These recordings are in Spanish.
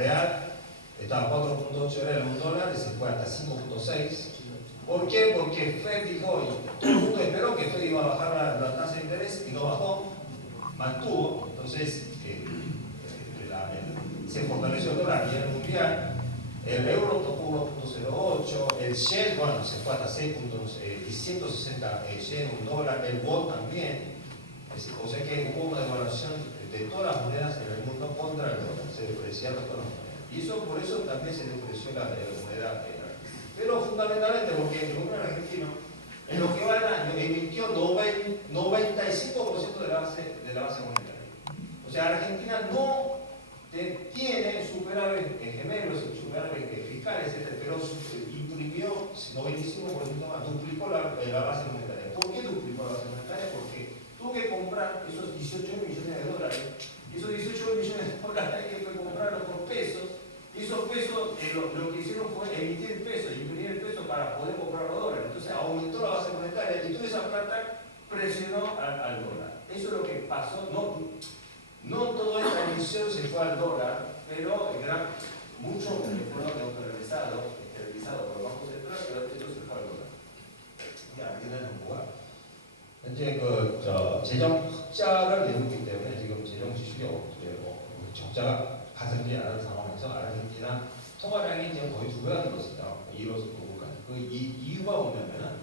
real estaba 4.8 era un dólar y se fue hasta 5.6. ¿Por qué? Porque Fed dijo, todo el mundo esperó que Fed iba a bajar la, la tasa de interés y no bajó, mantuvo, entonces eh, eh, se fortaleció el dólar a nivel mundial, el euro tocó 1.08, el Shell, bueno, se fue hasta 6. eh, 160 eh, yen, un dólar, el won también, es o sea que hubo una devaluación de todas las monedas en el mundo contra el dólar, se depreciaron todas las monedas. Y eso por eso también se depreció la, la moneda eh, Pero fundamentalmente porque el gobierno argentino en lo que va del año emitió noven- 95% de la base de la base monetaria. O sea, Argentina no tiene superávit eh, gemelos, superávit fiscal, etc. Pero imprimió 95% más, duplicó la, la base monetaria. ¿Por qué duplicó la base monetaria? Porque que comprar esos 18 millones de dólares. Esos 18 millones de dólares hay que comprarlos por pesos. Y esos pesos, eh, lo, que hicieron fue emitir el peso, imprimir el peso para poder comprar los dólares. Entonces aumentó la base monetaria y toda esa plata presionó al, al dólar. Eso es lo que pasó. No, no toda esta emisión se fue al dólar, pero el gran, mucho fue autorizado, esterilizado por el Banco Central, pero esto se fue al dólar. Y Argentina no jugaba. 현재 그, 저, 재정 흑자를 내놓기 때문에 지금 재정 지출이 없- 이제 뭐 적자가 가슴지 않은 상황에서 아르헨티나 통화량이 지금 거의 두 배가 늘었습니다. 1호 부분까지. 그 이, 이유가 뭐냐면은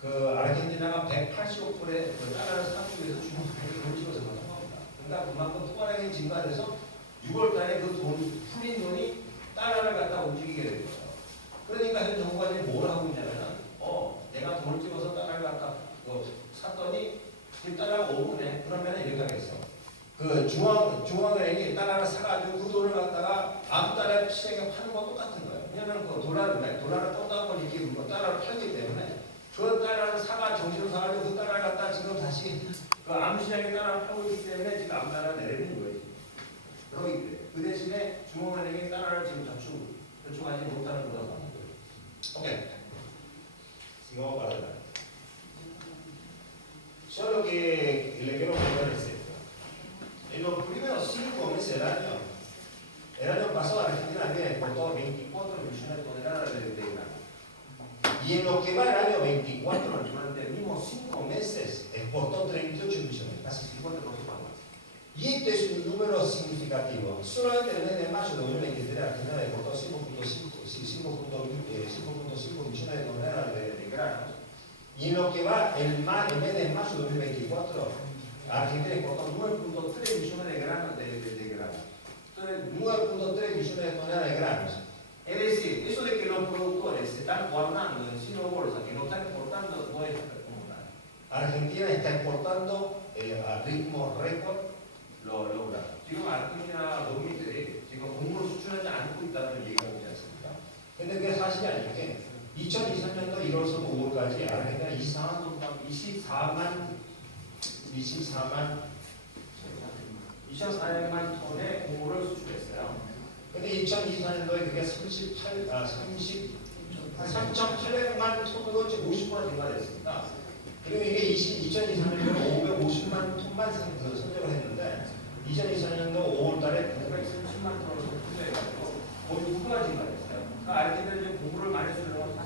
그 아르헨티나가 180억 불의 그 달러를 사기 위해서 중국에 돈을 찍어서 통합니다. 그러니까 그만큼 통화량이 증가돼서 6월 달에 그 돈, 풀린 돈이 달러를 갖다 움직이게 된 거예요. 그러니까 현 정부가 지금 뭘 하고 있냐면은 어, 내가 돈을 찍어서 달러를 갖다 어, 샀더니 달러가 오르네. 그러면 이렇게 하겠어. 그 중앙 중앙은행이 달러를 사가지고 그 돈을 갖다가 다음 달에 시장에 파는 거 똑같은 거예요. 왜냐면 그 돌라를 돌라를 떴다는 걸 이렇게 물건 달러를 팔기 때문에 그 달러를 사가 정신을 사가지고 그 달러를 갖다 지금 다시 그 암시장에 달러를 팔고 있기 때문에 지금 암 달러 내리는 거예요. 때문에 그 대신에 중앙은행이 달러를 지금 저축 저축하지 못하는 그런 상황. Ok. Sigamos para adelante. Yo lo que le quiero contar es esto. En los primeros cinco meses del año, el año pasado Argentina había exportado 24 millones de toneladas de, grano. Y en lo que va del año 24, durante los mismos cinco meses, exportó 38 millones, casi 50% más. Y este es un número significativo. Solamente en el mes de mayo de 2023 Argentina exportó 5.5 sí, 5.5 eh, 5.5 millones de toneladas de. Y en lo que va el, ma- el mes de mayo de 2024, Argentina exportó 9.3 millones de granos de, de, de granos. Entonces, 9.3 millones de toneladas de granos. Es decir, eso de que los productores se están guardando en sino bolsa, que no están exportando, no es como tal. Argentina está exportando eh, a ritmo récord lo, lo granos. 지금 아르헨티나 농민들이 지금 곡물을 수출하지 않고 있다는 얘기가 오지 않습니까? 근데 그게 사실이 아닌 게 2023년도 1월부터 5월까지 아르헨티나 24만 톤, 24만 24만 2,400만 톤의 곡물을 수출했어요. 근데 2024년도에 그게 38, 아, 30, 한 3,800만 톤으로 지금 50% 증가됐습니다. 그리고 이게 20, 2023년도에 550만 톤만 선- 그 선정을 했는데 2024년도 5월 달에 930만 톤으로 선정해가지고 거의 9배가 증가됐어요. 그러니까 아르헨티나는 곡물을 많이 건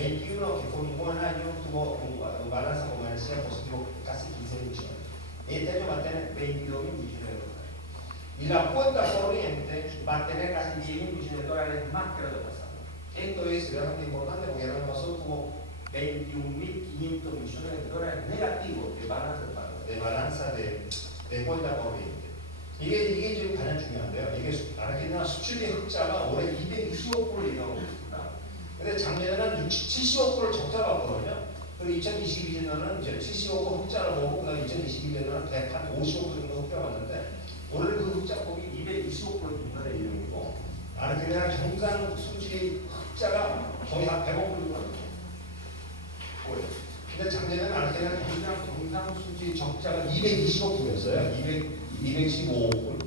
21 que fue un buen año tuvo un, un balance comercial positivo casi 15 millones. Este año va a tener 22 mil millones de dólares. Y la cuenta corriente va a tener casi 10 mil millones de dólares más que el año pasado. Esto es realmente importante porque el año pasado tuvo 21.500 millones de dólares negativos de balanza de, pago, de, balanza de, de cuenta corriente. 이게, 이게 지금 가장 중요한데요. 이게 수- 아르헨티나 수출의 흑자가 올해 260억 불을 이용하고 있습니다. 근데 작년에는 70억 불을 적자가 왔거든요. 그리고 2022년에는 이제 70억 불 흑자를 보고 그다음 2022년에는 150억 불 정도 흑자가 왔는데 올해 그 흑자폭이 220억 불 중간에 이용이고 아르헨티나 경상 수지 흑자가 거의 한 100억 불이거든요. 근데 작년에는 아르헨티나 경상, 경상 수지 적자가 220억 불이었어요. 200, 215억 불.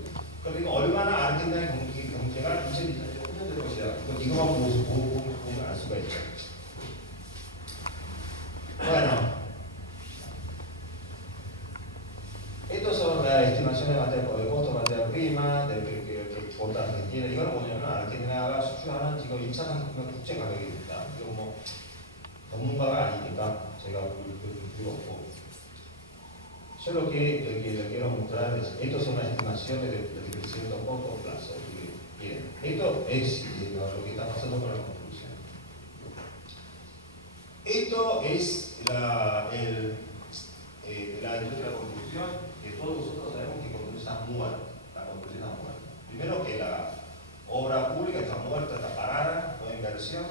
그러니까 얼마나 아르헨티나 경기, 경제가 2020년에 혼돈될 것이야. 그 이거만 보고, 보고, Bueno, estas son las estimaciones de materia, de costo de materia prima, de qué importante tiene. Yo no voy a nada, tiene nada, yo soy un chico, yo ya no escuché la que yo como, como un bagaje que está, llega yo lo que, lo que quiero mostrar es, estas son las estimaciones de, de crecimiento a corto plazo. Bien, esto es lo que está pasando con la construcción. Esto es la, el, eh, la industria de la construcción, que todos nosotros sabemos que construcción está muerta, la construcción está muerta. Primero que la obra pública está muerta, está parada, no hay inversión,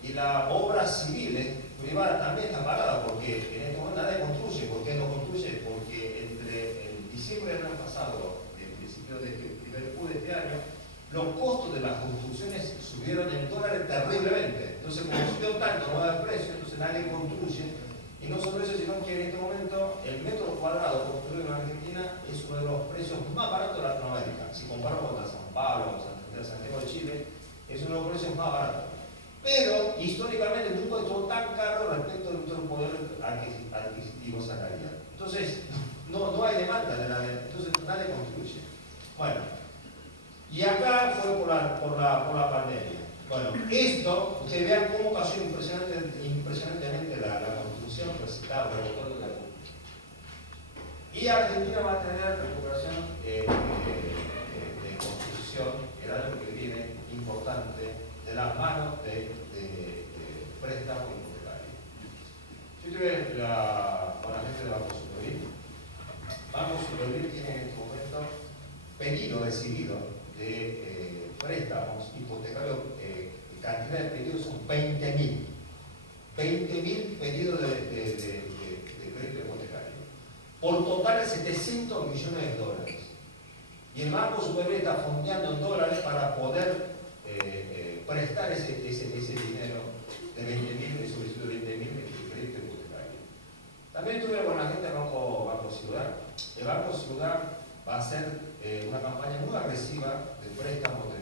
y la obra civil eh, privada también está parada, porque en este momento nadie construye. ¿Por qué no construye? Porque entre el diciembre del año pasado y el principio de este primer Q de este año, los costos de las construcciones subieron en dólares terriblemente. Entonces, como subió tanto, no da el precio, nadie construye. Y no solo eso, sino que en este momento el metro cuadrado construido en Argentina es uno de los precios más baratos de Latinoamérica. Si comparamos con San Pablo, Santander, Santiago de Chile, es uno de los precios más baratos. Pero históricamente nunca estuvo tan caro respecto a nuestro poder adquis- adquisitivo salarial. Entonces, no, no hay demanda, de la, entonces nadie construye. Bueno, y acá fue por la, por la, por la pandemia. Bueno, esto, ustedes vean cómo impresionante, impresionantemente la, la construcción, pues está rebotando la construcción. Y Argentina va a tener recuperación eh, eh, de construcción el año que viene importante de las manos de, de, de préstamos hipotecarios. Yo tuve la, la gente de Banco Supervit. Banco Supervit tiene en este momento pedido decidido de eh, préstamos hipotecarios, eh, cantidad de pedidos son 20.000. 20.000 pedidos de, de, de, de- crédito hipotecario. Por total de 700 millones de dólares. Y el Banco Superior está fondeando en dólares para poder eh, eh, prestar ese, ese, ese dinero de 20.000, de solicitud de 20.000 de crédito hipotecario. También estuve con la gente del Banco, Banco Ciudad. El Banco Ciudad va a hacer una campaña muy agresiva de préstamos de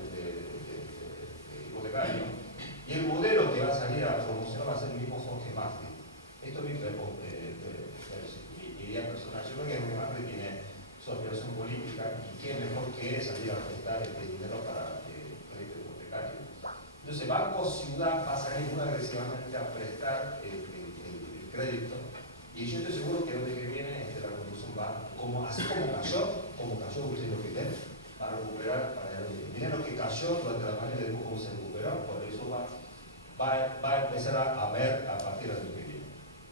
Y el modelo que va a salir a promocionar va a ser el mismo Jorge. Esto es mi eh, eh, idea personal. Yo creo que Jorge tiene su política y quién mejor que salir a prestar este dinero para eh, crédito hipotecario. Entonces, Banco Ciudad va a salir muy agresivamente a prestar el, el- el- el crédito y yo estoy seguro que el que viene este, la conclusión va, como, así como cayó, como cayó usted lo que ven, va a recuperar para Miren lo que cayó durante la pandemia, después cómo se recuperó, por eso va, va, va a empezar a, a ver a partir del año.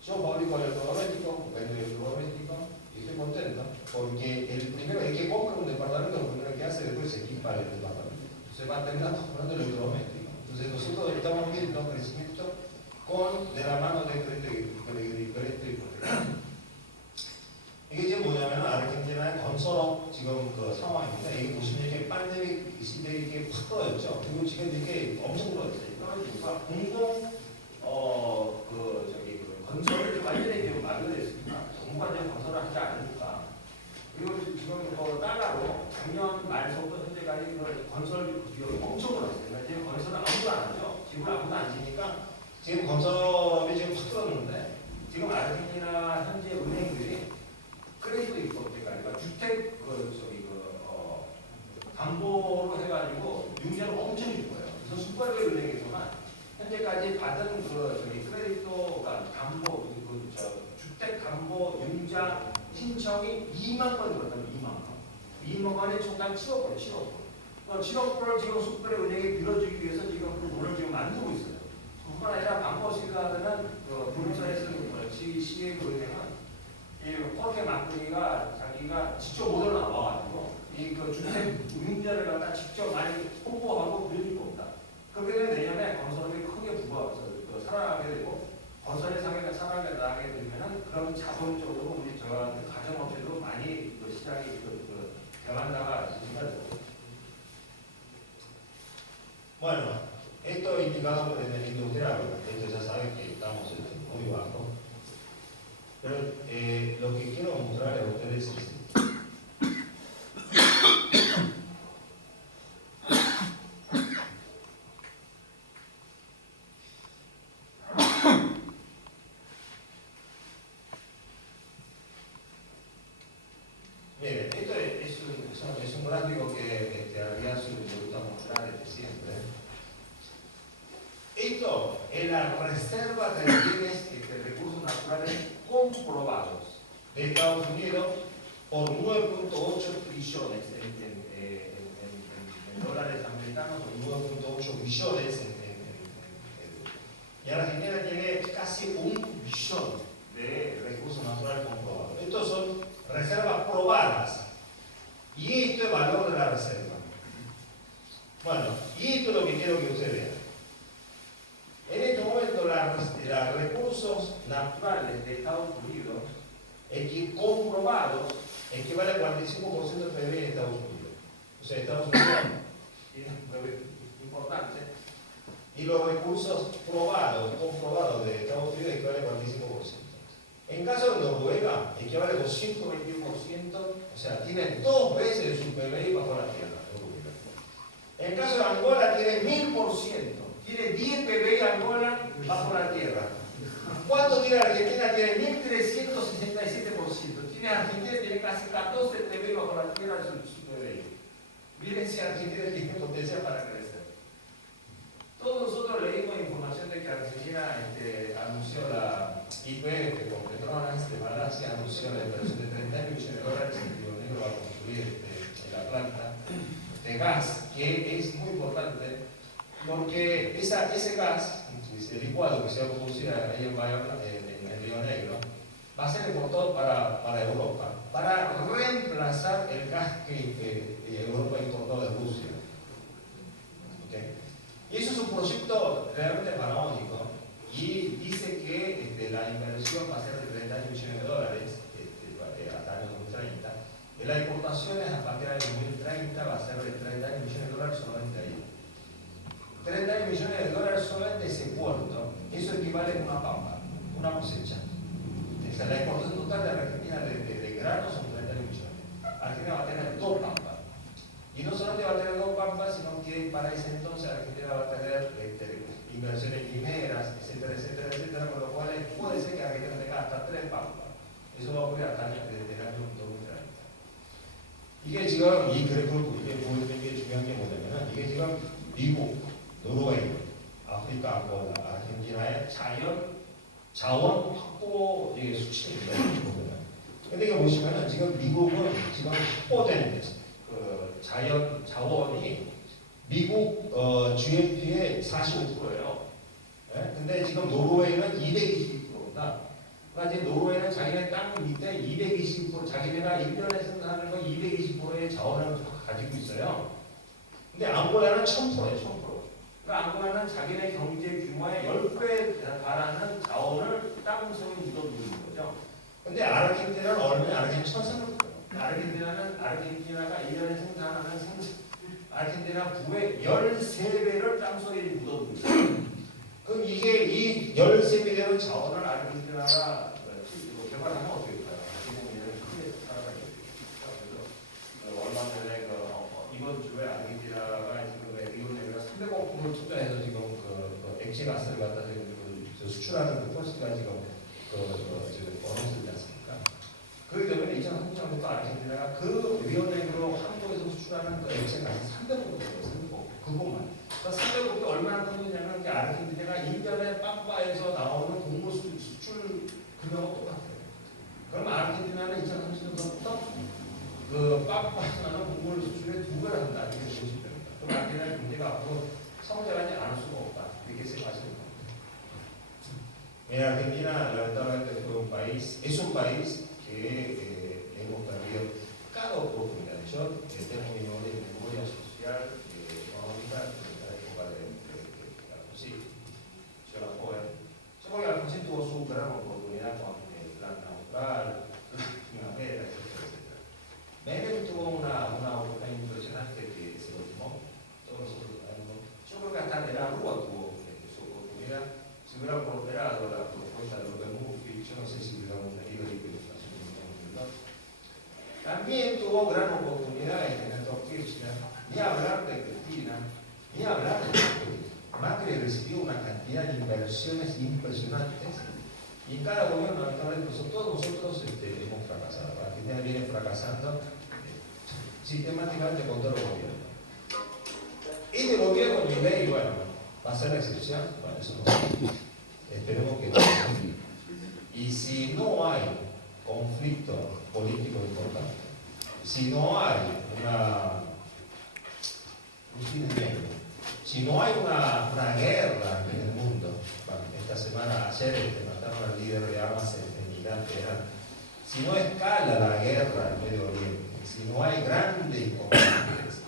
Yo fabrico electrodoméstico, vendo electrodoméstico y estoy contento porque el primero, el que compra un departamento, lo primero que hace después se equipa el departamento. Se va terminando comprando electrodoméstico. Entonces nosotros estamos viendo crecimiento con, de la mano de crédito 담보 융자 신청이 2만 건 들었다면 2만 건. 2만 건에 총당 7억 불, 7억 불. 그 7억 불을 지금 숙박의 은행에 빌려주기 위해서 지금 그 돈을 지금 만들고 있어요. 뿐만 아니라 방포시가드는 그 부동산에 쓰는 거예요. 시, 시의 그 은행은 이 코르케 마크니가 자기가 직접 모델로 나와가지고 이그 주택 융자를 갖다 직접 많이 홍보하고 빌릴 겁니다. 되면 내년에 건설업이 크게 부가 그 살아나게 되고 건설의 상해가 살아나게 나게 되면은 그런 자본적으로 우리 저 가정업체도 많이 그 시장이 그, 그 대만다가 있습니다. Esto es indicado por el industrial, esto ya saben que estamos muy bajo. Pero eh, lo que quiero mostrarles a ustedes es 1,8 billones en, en, en, y Argentina tiene casi un billón de recursos naturales comprobados. Estos son reservas probadas. Y esto es valor de la reserva. Bueno, y esto es lo que quiero que usted vea. En este momento, los recursos naturales de Estados Unidos, es que comprobados, equivale al 45% del PIB de Estados Unidos. O sea, Estados Unidos tiene y los recursos probados, comprobados de Estados Unidos equivalen al 45%. En caso de Noruega, equivale a un 121%, o sea, tiene dos veces su PBI bajo la tierra. En caso de Angola, tiene 1000%, tiene 10 PBI Angola bajo la tierra. ¿Cuánto tiene Argentina? Tiene 1367%. Tiene Argentina, tiene casi 14 PBI bajo la tierra de su PBI. Miren si Argentina tiene potencial para crecer. inversiones de 30 millones de dólares que Río Negro va a construir en la planta de gas, que es muy importante porque esa, ese gas, el licuado que se va a producir en, en, en Río Negro, va a ser exportado para, para, Europa, para reemplazar el gas que, que Europa importó de Rusia. Y eso es un proyecto realmente faraónico y dice que este, la inversión va a ser de 30 millones de dólares las exportaciones a partir del 2030 va a ser de 30 millones de dólares solamente ahí. 30 millones de dólares solamente ese puerto, eso equivale a una pampa, una cosecha. O sea, la exportación total de Argentina de, de, de granos son 30 millones. Argentina va a tener dos pampas. Y no solamente va a tener dos pampas, sino que para ese entonces Argentina va a tener este, inversiones mineras, etcétera, etcétera, etcétera, con lo cual puede ser que Argentina tenga hasta tres pampas. Eso va a ocurrir hasta el 지금 이 그래프를 보여드리는 게 중요한 게 뭐냐면 이게 지금 미국 선수는 아르헨티나는 아르헨티나가 1년에 생산하는 생산 아르헨티나 부의 13배를 땅속에 묻어둡니다. 그럼 이게 이 13배 되는 자원을 아르헨티나가 개발하면 어떻게 에서 지금 그 액체 가스를 갖다 지금 수출하는 그 퍼스트가 지금 그, 그 지금 어느 정도 그렇기 때문에 이전 한국장부터 아르헨티나가 그 위원회로 한국에서 수출하는 그 액체가 300억 정도 300억. 그것만. 그러니까 300억이 얼마나 큰느냐는 아르헨티나가 인간의 빵바에서 나오는 si hubiera prosperado la propuesta de los de Murphy, yo no sé si hubiéramos tenido hiperinflación. También tuvo gran oportunidad en Néstor Kirchner, ni hablar de Cristina, ni hablar de Macri recibió una cantidad de inversiones impresionantes y en cada gobierno, lamentablemente, todos nosotros este, hemos fracasado. Argentina viene fracasando eh, sistemáticamente con todo el gobierno. Este gobierno, mi ley, bueno, va a ser la excepción, bueno, eso no sé. Esperemos que no. Y si no hay conflicto político importante, si no hay una, si no hay una, una, guerra en el mundo, esta semana, ayer este, mataron al líder de Hamas en, Irán, si no escala la guerra en Medio Oriente, si no hay grandes inconvenientes,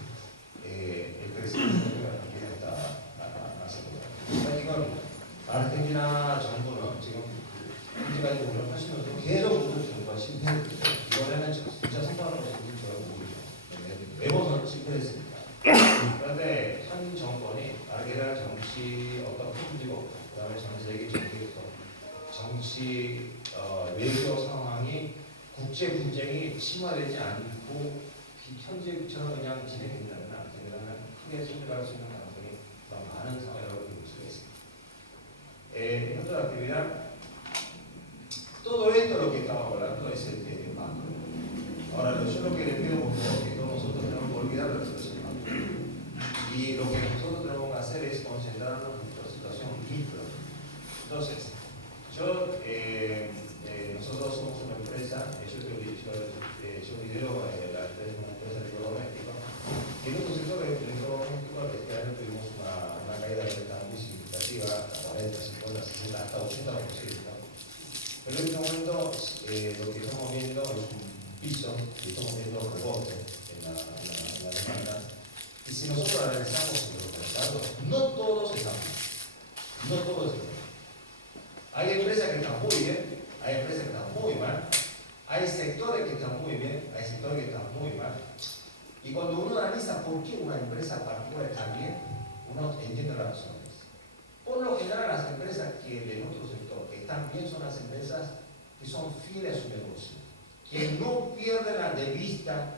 된다면 크게 성공할 수 있는 가능성이 많은 상황이라고 볼 수가 있습니다. eh, en otra actividad. son fieles a su negocio, que no pierdan de vista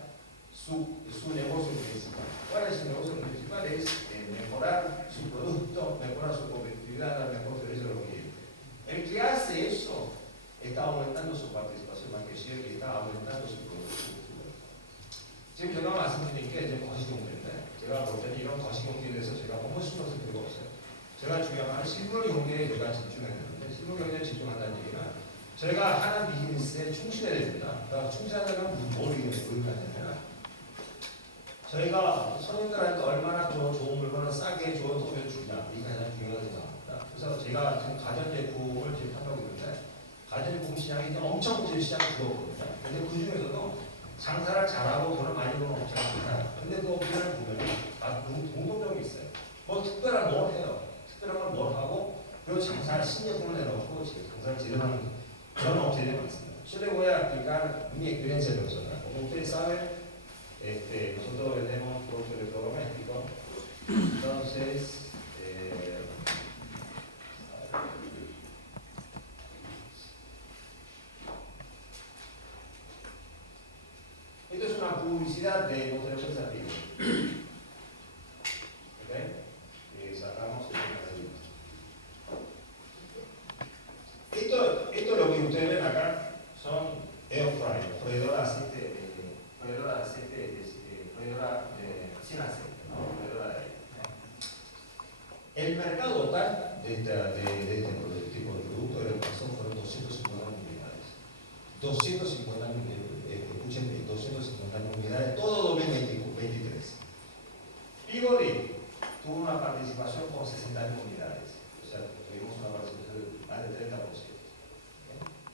su, su negocio principal. ¿Cuál es su negocio principal? Es eh, mejorar su producto, mejorar su competitividad, dar mejor servicio a los clientes. El que hace eso está aumentando su participación más que siempre y está aumentando su productividad. Siempre no más, en inglés, yo como así con cliente, se va a aportar y no como así con cliente, se va a poner su negocio. Se va a chupar, si no lo digo en inglés, se va a chupar, ¿eh? si no lo digo en inglés, se va a chupar. 저희가 하는 비즈니스에 충실해야 됩니다. 그러니까 충실하려면 뭘 의미하냐면 저희가 손님들한테 얼마나 좋은, 좋은 물건을 싸게 좋은 소비를 주냐 이게 가장 중요하다고 생각합니다. 그래서 제가 지금 가전제품을 지금 하고 있는데 가전제품 시장이 엄청 이제 시장이 죽었거든요. 근데 그 중에서도 장사를 잘하고 돈을 많이 버는 업체가 많아요. 근데 그 업체를 보면 아, 공통점이 있어요. 뭐 특별한 뭘 해요. 특별한 뭘 하고 그리고 장사를 신경을 내놓고 장사를 진행하는 yo no observé más. Yo les voy a explicar mi experiencia personal. Como ustedes saben, este, nosotros vendemos productos electrodomésticos, entonces eh, esto es una publicidad de 250 unidades, eh, escuchen, 250 unidades, todo 2023. Pigori tuvo una participación con 60 unidades. O sea, tuvimos una participación de más de 30%.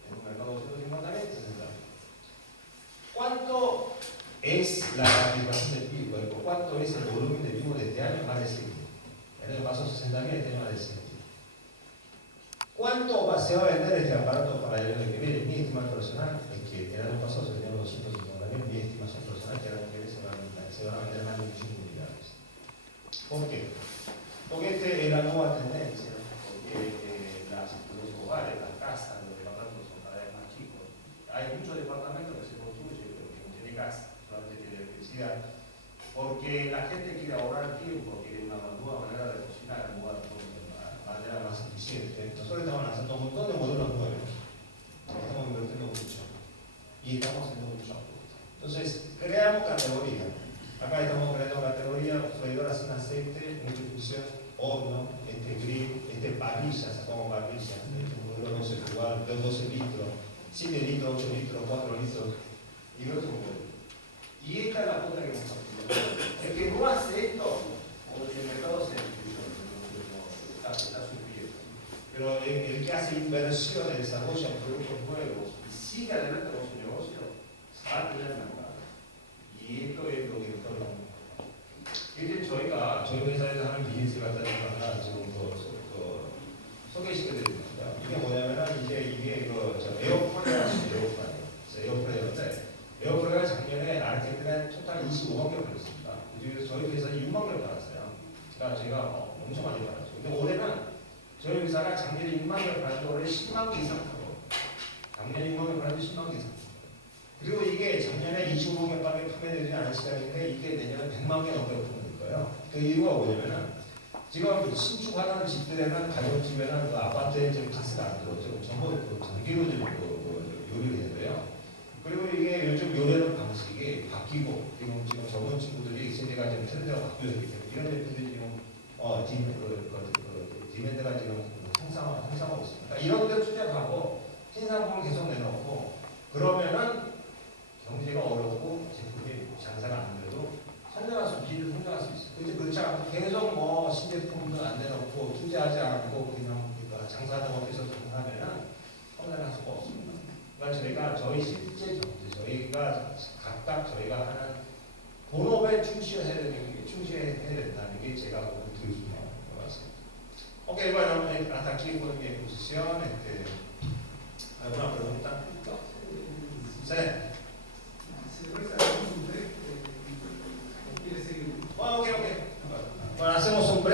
En un mercado de 250 mil, 60 ¿Cuánto es la participación del PIB? ¿Cuánto es el volumen de PIB de este año? Más de 100 El año pasó 60 mil, este año más de 100 ¿Cuánto va, se va a vender este el año que viene? Mi estimación personal es que el año pasado se vendieron 250 mil, mi estimación personal que que viene se van, a vender más de un millón de unidades. ¿Por qué? Porque esta es la nueva tendencia, porque eh, ¿no? Este grip, este parrilla, sacamos parrilla, este modelo 12 igual, 12 litros, 7 litros, 8 litros, 4 litros, y otro modelo. Y esta es la puta que hemos partido. El que no hace esto, o el mercado se está, está sufriendo. Pero el, el que hace inversión, desarrolla productos nuevos y sigue adelante con su negocio, va a tener. 그 이유가 뭐냐면은 지금 신축하는 집들에는 가정집에는 그 아파트에 지금 가스가 안 들어오죠. 전부 그 전기로 지금 그, 그 요리를 되는데요. 그리고 이게 요즘 요리하는 방식이 바뀌고 지금 지금 젊은 친구들이 세대가 지금 트렌드가 바뀌고 있기 때문에 이런 제품들이 지금 어 디, 그, 그, 그, 디맨드가 지금 상상 상상하고 있습니다. 그러니까 이런 데 투자하고 신상품을 계속 내놓고 그러면은 경제가 어렵고 제품이 장사가 안 돼도 성장할 수, 비를 성장할 수 있어요. 근데 그렇지 않고 계속 뭐 신제품도 안 내놓고 투자하지 않고 그냥 그러니까 장사하는 업에서 장사하면은 성장할 수가 없습니다. 그러니까 저희가 저희 실제 경제, 저희가 각각 저희가 하는 본업에 충실해야 되는 게 충실해야 된다는 게 제가 오늘 드리는 것 같습니다. Ok, bueno, aquí fue mi exposición. Este. Bueno, hacemos un